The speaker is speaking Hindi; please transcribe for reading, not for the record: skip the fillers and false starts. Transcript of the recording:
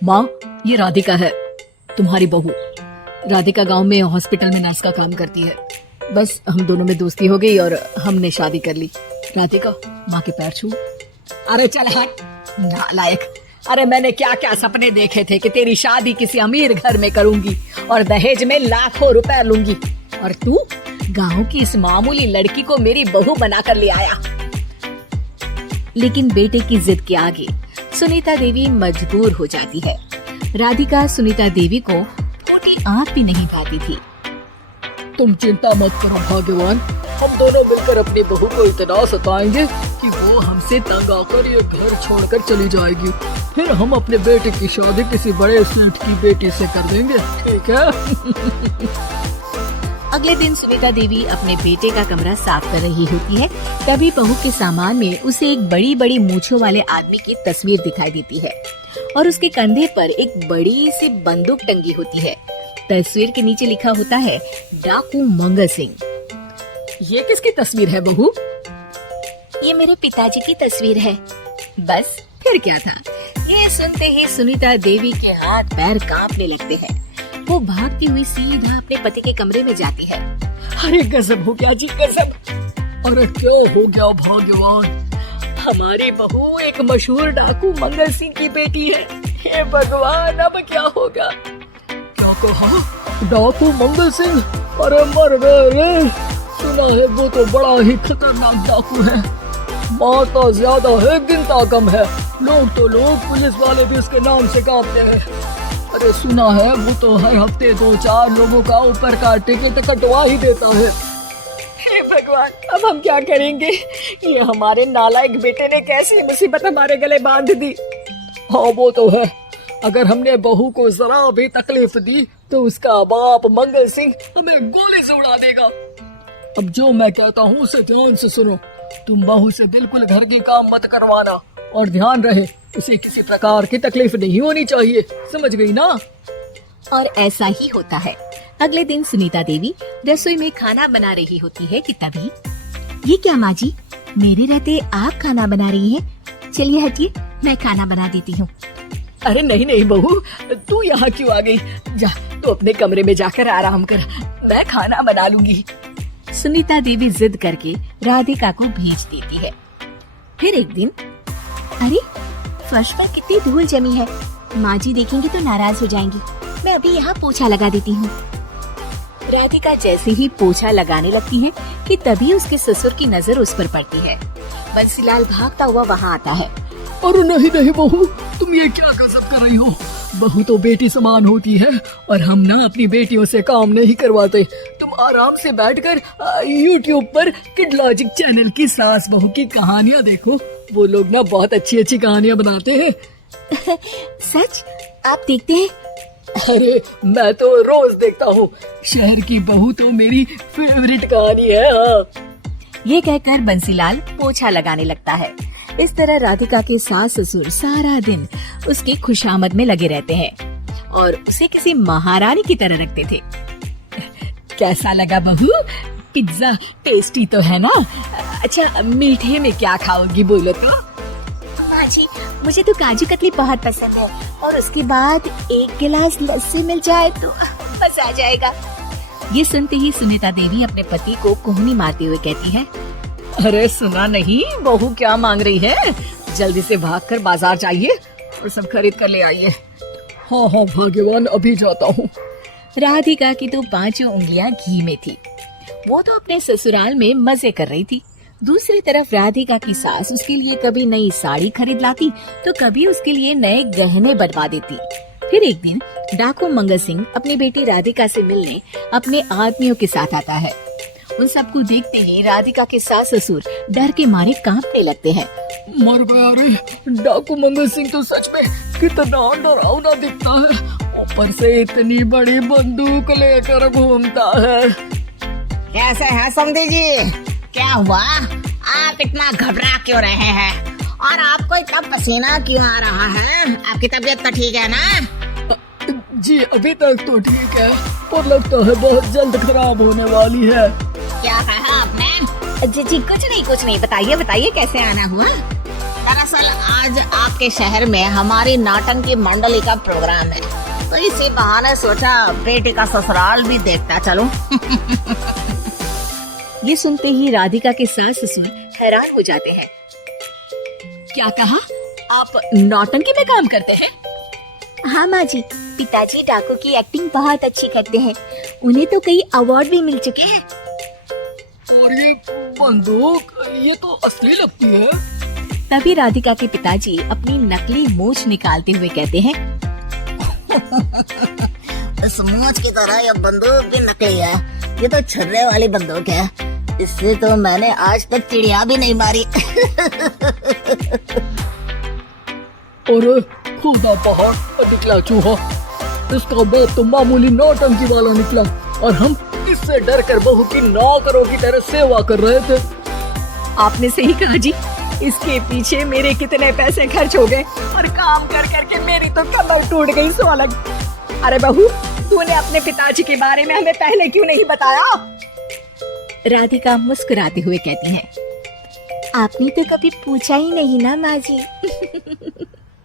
माँ, ये राधिका है, तुम्हारी बहू। राधिका गांव में हॉस्पिटल में नर्स का काम करती है। बस हम दोनों में दोस्ती हो गई और हमने शादी कर ली। राधिका, माँ के पैर छू। अरे चल हट नालायक। अरे मैंने क्या क्या सपने देखे थे कि तेरी शादी किसी अमीर घर में करूंगी और दहेज में लाखों रुपए लूंगी, और तू गांव की इस मामूली लड़की को मेरी बहू बनाकर ले आया। लेकिन बेटे की जिद के आगे सुनीता देवी मजबूर हो जाती है। राधिका सुनीता देवी को फूटी आंख भी नहीं पाती थी। तुम चिंता मत करो भाग्यवान, हम दोनों मिलकर अपनी बहू को इतना सताएंगे कि वो हमसे तंग आकर ये घर छोड़कर चली जाएगी। फिर हम अपने बेटे की शादी किसी बड़े सेठ की बेटी से कर देंगे, ठीक है? अगले दिन सुनीता देवी अपने बेटे का कमरा साफ कर रही होती है। तभी बहू के सामान में उसे एक बड़ी बड़ी मूंछों वाले आदमी की तस्वीर दिखाई देती है और उसके कंधे पर एक बड़ी सी बंदूक टंगी होती है। तस्वीर के नीचे लिखा होता है डाकू मंगल सिंह। ये किसकी तस्वीर है बहू? ये मेरे पिताजी की तस्वीर है। बस फिर क्या था। ये सुनते ही सुनीता देवी के हाथ पैर कांपने लगते हैं। वो भागती हुई सीधा अपने पति के कमरे में जाती है। अरे गजब हो गया जी, गजब। अरे क्या हो गया भाग्यवान, हमारी बहू एक मशहूर डाकू मंगल सिंह की बेटी है। हे भगवान, अब क्या होगा? क्या कहा? डाकू मंगल सिंह? अरे मर गए। सुना है वो तो बड़ा ही खतरनाक डाकू है, मारता ज्यादा है गिनता कम है। लोग पुलिस वाले भी उसके नाम से कांपते हैं। अरे सुना है वो तो हर हफ्ते 2-4 लोगों का ऊपर का टिकट कटवा ही देता है। हे भगवान, अब हम क्या करेंगे? ये हमारे नालायक बेटे ने कैसी मुसीबत हमारे गले बांध दी। हाँ वो तो है, अगर हमने बहू को जरा भी तकलीफ दी तो उसका बाप मंगल सिंह हमें गोली से उड़ा देगा। अब जो मैं कहता हूँ उसे ध्यान से सुनो। तुम बहू से बिल्कुल घर के काम मत करवाना, और ध्यान रहे उसे किसी प्रकार की तकलीफ नहीं होनी चाहिए, समझ गई ना? और ऐसा ही होता है। अगले दिन सुनीता देवी रसोई में खाना बना रही होती है कि तभी, ये क्या माँ जी, मेरे रहते आप खाना बना रही हैं? चलिए हटिए, मैं खाना बना देती हूँ। अरे नहीं नहीं बहू, तू यहाँ क्यों आ गई? जा तू अपने कमरे में जाकर आराम कर, मैं खाना बना लूंगी। सुनीता देवी जिद करके राधिका को भेज देती है। फिर एक दिन, अरे फर्श पर कितनी धूल जमी है, माँ जी देखेंगी तो नाराज हो जाएंगी, मैं अभी यहाँ पोछा लगा देती हूँ। राधिका जैसे ही पोछा लगाने लगती है कि तभी उसके ससुर की नजर उस पर पड़ती है। बंसीलाल भागता हुआ वहाँ आता है। अरे नहीं नहीं बहू, तुम ये क्या गजब कर रही हो? बहू तो बेटी समान होती है और हम ना अपनी बेटियों से काम नहीं करवाते। तुम आराम से बैठकर YouTube पर किड लॉजिक चैनल की सास बहू की कहानियाँ देखो। वो लोग ना बहुत अच्छी अच्छी कहानियाँ बनाते हैं। सच? आप देखते हैं? अरे मैं तो रोज देखता हूँ। शहर की बहू तो मेरी फेवरेट कहानी है। हाँ। ये कहकर बंसीलाल पोछा लगाने लगता है। इस तरह राधिका के सास ससुर सारा दिन उसकी खुशामद में लगे रहते हैं और उसे किसी महारानी की तरह रखते थे। कैसा लगा बहू? पिज्जा टेस्टी तो है ना? अच्छा मीठे में क्या खाओगी बोलो तो? माँ जी, मुझे तो काजू कतली बहुत पसंद है और उसके बाद एक गिलास लस्सी मिल जाए तो मजा आ जाएगा। ये सुनते ही सुनीता देवी अपने पति को कोहनी मारते हुए कहती है, अरे सुना नहीं, बहू क्या मांग रही है? जल्दी से भागकर बाजार जाइए और सब खरीद कर ले आइए। हाँ हाँ भाग्यवान, अभी जाता हूँ। राधिका की तो 5 उंगलियां घी में थी। वो तो अपने ससुराल में मजे कर रही थी। दूसरी तरफ राधिका की सास उसके लिए कभी नई साड़ी खरीद लाती तो कभी उसके लिए नए गहने बनवा देती। फिर एक दिन डाकू मंगल सिंह अपनी बेटी राधिका से मिलने अपने आदमियों के साथ आता है। उन सबको देखते ही राधिका के सास ससुर डर के मारे कांपने लगते हैं। मर गया रे, डाकू मंगल सिंह तो सच में कितना डरावना दिखता है, ऊपर से इतनी बड़ी बंदूक लेकर घूमता है। कैसे है समधी जी? क्या हुआ? आप इतना घबरा क्यों रहे हैं? और आपको इतना पसीना क्यों आ रहा है? आपकी तबीयत तो ठीक है ना? जी अभी तक तो ठीक है, पर लगता है बहुत जल्द खराब होने वाली है। क्या कहा आपने? जी कुछ नहीं, बताइए कैसे आना हुआ? दरअसल आज आपके शहर में हमारी नाटंकी मंडली का प्रोग्राम है, तो इसी बहाने सोचा बेटी का ससुराल भी देखता चलूं। ये सुनते ही राधिका के सास ससुर हैरान हो जाते हैं। क्या कहा? आप नौटंकी में काम करते हैं? हाँ माँ जी, पिताजी डाकू की एक्टिंग बहुत अच्छी करते हैं। उन्हें तो कई अवार्ड भी मिल चुके हैं। और ये बंदूक, ये तो असली लगती है। तभी राधिका के पिताजी अपनी नकली मूंछ निकालते हुए कहते हैं, इस मूंछ की तरह ये बंदूक भी नकली है। ये तो छुर्रे वाली बंदूक है, इससे तो मैंने आज तक चिड़िया भी नहीं मारी। और खुदा पहाड़ पर निकला चूहा, इसका बाप तो मामूली नौटंकी वाला निकला और हम इससे डर कर बहू की नौकरों की तरह सेवा कर रहे थे। आपने सही कहा जी, इसके पीछे मेरे कितने पैसे खर्च हो गए और काम कर करके मेरी तो कमर टूट गई सो अलग। अरे बहू, तूने अपने पिताजी के बारे में हमें पहले क्यों नहीं बताया? राधिका मुस्कुराते हुए कहती है, आपने तो कभी पूछा ही नहीं ना माँ जी।